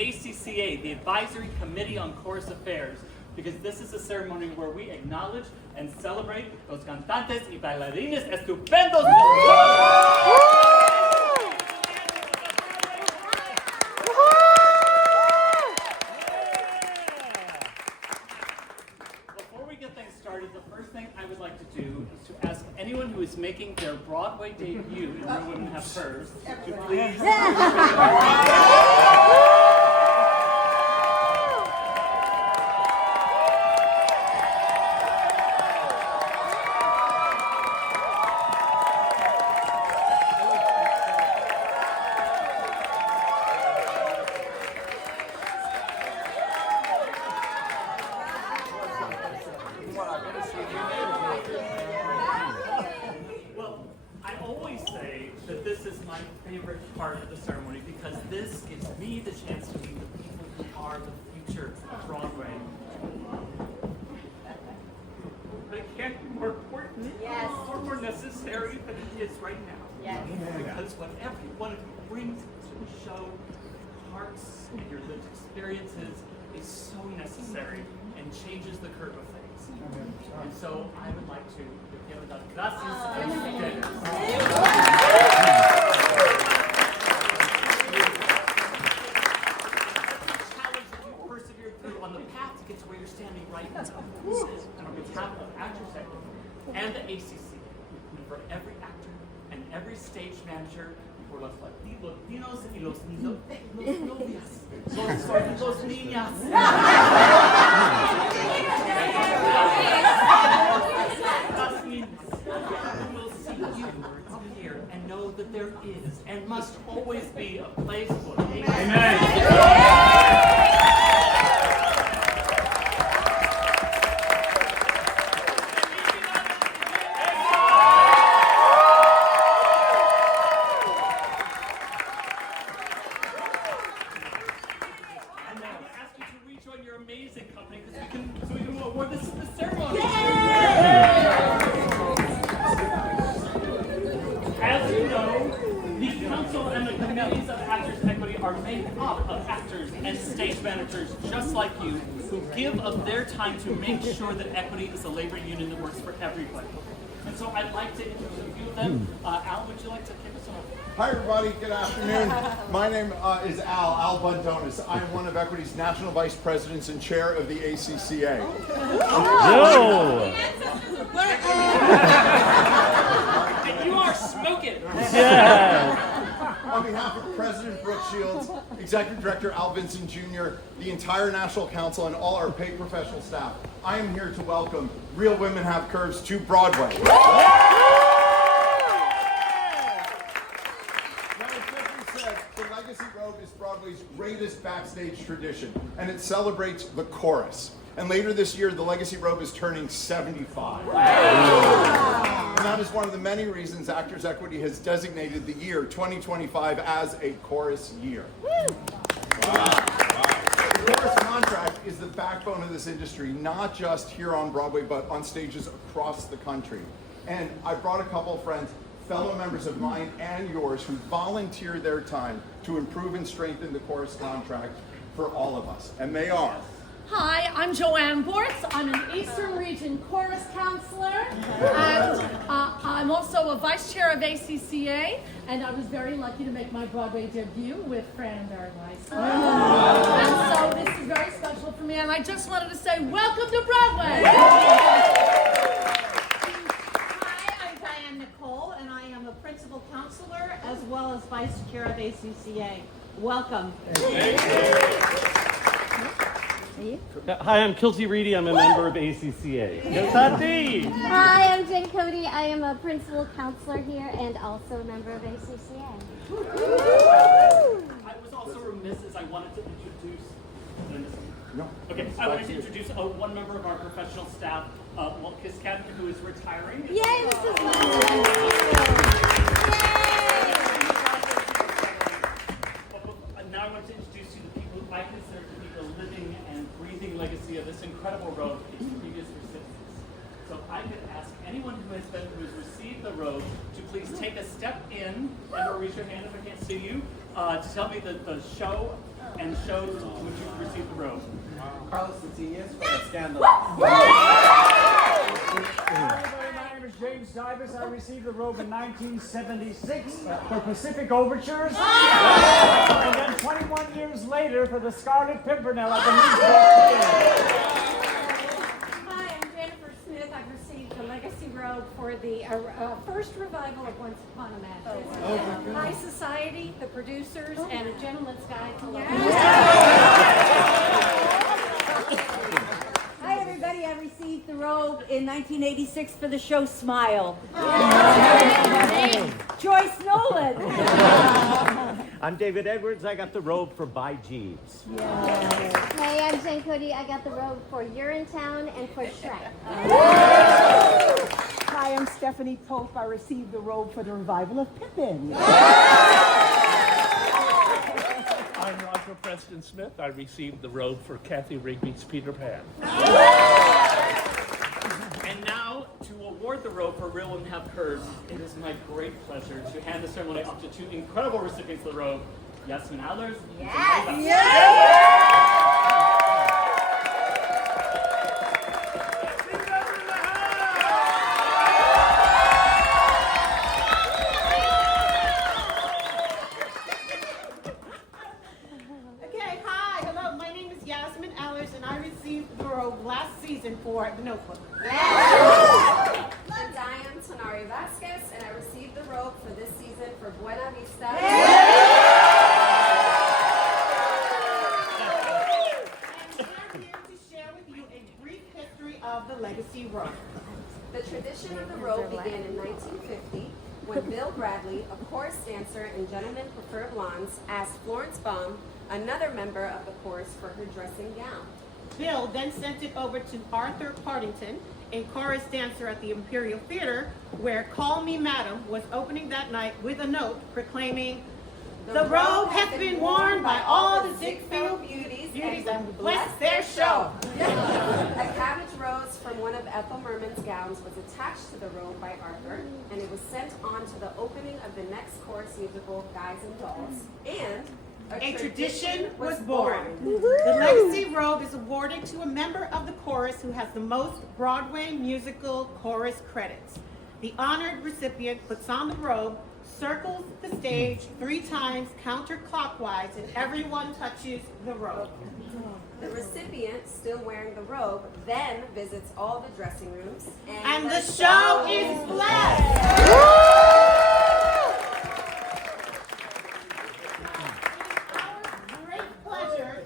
ACCA, the Advisory Committee on Chorus Affairs, because this is a ceremony where we acknowledge and celebrate los cantantes y bailarines estupendos. Before we get things started, the first thing I would like to do is to ask anyone who is making their Broadway debut in Real Women Have Curves to please. Well, I always say that this is my favorite part of the ceremony because this gives me the chance to meet the people who are the future of Broadway. But it can't be more important or more necessary than it is right now. Yes. Because what every one of you brings to the show, your hearts and your lived experiences, is so necessary and changes the curve of things. And so I would like to give a gracias a ustedes. Challenge that you persevered through on the path to get to where you're standing right now. And on behalf of Actors Equity and the ACC, and for every actor and every stage manager, por los latinos y los novias, los niñas. We'll see you up here and know that there is and must always be a place for me. Amen. Your amazing company because we can award this in the ceremony. As you know, the council and the committees of Actors Equity are made up of actors and stage managers just like you who give of their time to make sure that equity is a labor union that works for everybody. And so I'd like to introduce a few of them. Al, would you like to kick us off? Hi everybody, good afternoon. My name is Al Buntonis. I am one of Equity's National Vice Presidents and Chair of the ACCA. And you are smoking! On behalf of President Brooke Shields, Executive Director Al Vinson Jr., the entire National Council, and all our paid professional staff, I am here to welcome Real Women Have Curves to Broadway. The Legacy Robe is Broadway's greatest backstage tradition, and it celebrates the chorus. And later this year, the Legacy Robe is turning 75. And that is one of the many reasons Actors Equity has designated the year 2025 as a chorus year. The chorus contract is the backbone of this industry, not just here on Broadway, but on stages across the country. And I brought a couple of friends, fellow members of mine and yours, who volunteer their time to improve and strengthen the chorus contract for all of us. And they are. Hi, I'm Joanne Bortz. I'm an Eastern Region Chorus Counselor, and I'm also a Vice Chair of ACCA, and I was very lucky to make my Broadway debut with Fran and Barry Weiss. And so this is very special for me, and I just wanted to say, welcome to Broadway! And I am a principal counselor as well as vice chair of ACCA. Welcome. Hi, I'm Kilty Reedy. I'm a member of ACCA. Hi, I'm Jen Cody. I am a principal counselor here and also a member of ACCA. I was also remiss as I wanted to introduce. No. Okay, I wanted to introduce one member of our professional staff, Walt Kiskat, who is retiring. Yay, this is fun. Now I want to introduce you to the people I consider to be the living and breathing legacy of this incredible robe, its previous recipients. So I could ask anyone who has received the robe to please take a step in, and or raise your hand if I can't see you, to tell me the show and show to which you've received the robe. Carlos Latinius for a scandal. Hi, everybody. My name is James Divers. I received the robe in 1976 for Pacific Overtures. And then 21 years later for the Scarlet Pimpernel at the Hi, I'm Jennifer Smith. I've received the Legacy Robe for the first revival of Once Upon a Mattress. High Society, the producers, and A Gentleman's Guide to Love. Hi, everybody. I received the robe in 1986 for the show Smile. Joyce Nolan. I'm David Edwards. I got the robe for By Jeeves. Hey, I'm Jen Cody. I got the robe for Urinetown and for Shrek. Hi, I'm Stephanie Pope. I received the robe for the revival of Pippin. I'm Roger Preston Smith. I received the robe for Kathy Rigby's Peter Pan. And now, to award the robe for Real Women Have Curves, it is my great pleasure to hand the ceremony off to two incredible recipients of the robe, Yasmin Allers. Okay, hi, hello, my name is Yasmin Allers, and I received the robe last season for The Notebook. And I am Tenari Vasquez, and I received the robe for this season for Buena Vista. I am here to share with you a brief history of the Legacy Robe. The tradition of the robe began in 1950 when Bill Bradley, a chorus dancer and Gentlemen Prefer Blondes, asked Florence Baum, another member of the chorus, for her dressing gown. Bill then sent it over to Arthur Partington, a chorus dancer at the Imperial Theater, where Call Me Madam was opening that night with a note proclaiming, "The robe has been worn by all the Ziegfeld beauties and bless their show." A cabbage rose from one of Ethel Merman's gowns was attached to the robe by Arthur, and it was sent on to the opening of the next chorus musical, Guys and Dolls. And a tradition was born. The Legacy Robe is awarded to a member of the chorus who has the most Broadway musical chorus credits. The honored recipient puts on the robe, circles the stage 3 times counterclockwise, and everyone touches the robe. The recipient, still wearing the robe, then visits all the dressing rooms. And the show is blessed!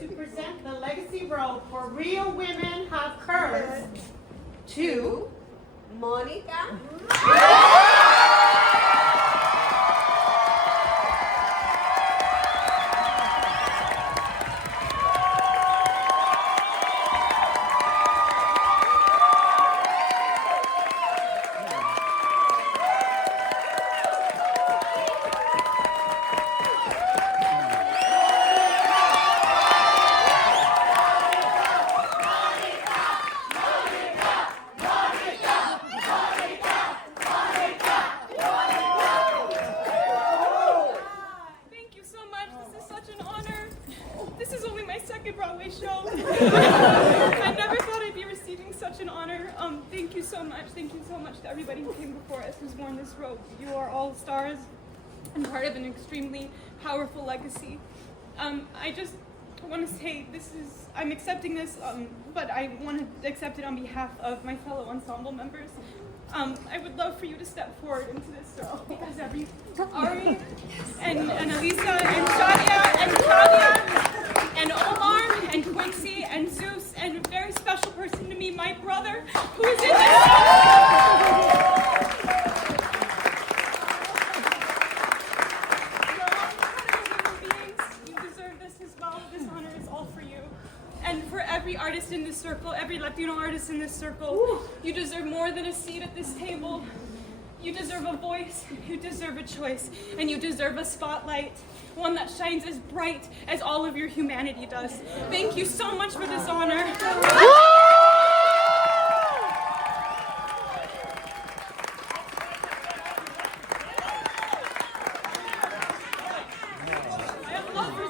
To present the Legacy Robe for Real Women Have Curves to Monica. Broadway show. I never thought I'd be receiving such an honor. Thank you so much. Thank you so much to everybody who came before us who's worn this robe. You are all stars and part of an extremely powerful legacy. I just want to say I'm accepting this, but I want to accept it on behalf of my fellow ensemble members. I would love for you to step forward into this circle because Ari and Elisa and Shadia and Claudia and Omar and Quincy and Zeus and a very special person to me, my brother, who is in this. You're all incredible human beings. You deserve this as well. This honor is all for you. And for every artist in this circle, every Latino artist in this circle, you deserve more than a seat at this table. You deserve a voice, you deserve a choice, and you deserve a spotlight, one that shines as bright as all of your humanity does. Thank you so much for this honor. I have love for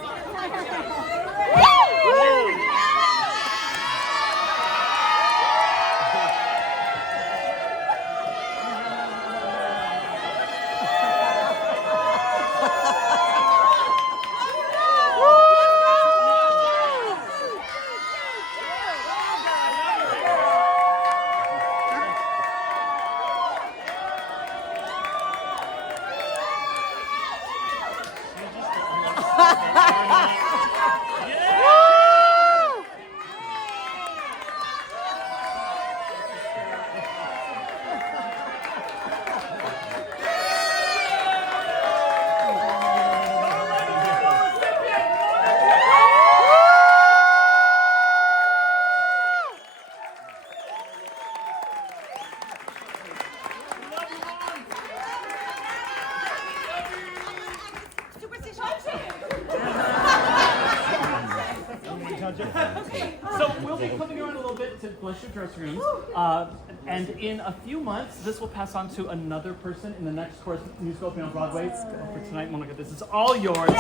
be coming around a little bit to bless your dressing rooms. And in a few months, this will pass on to another person in the next chorus musical opening on Broadway. For tonight, Monica, this is all yours.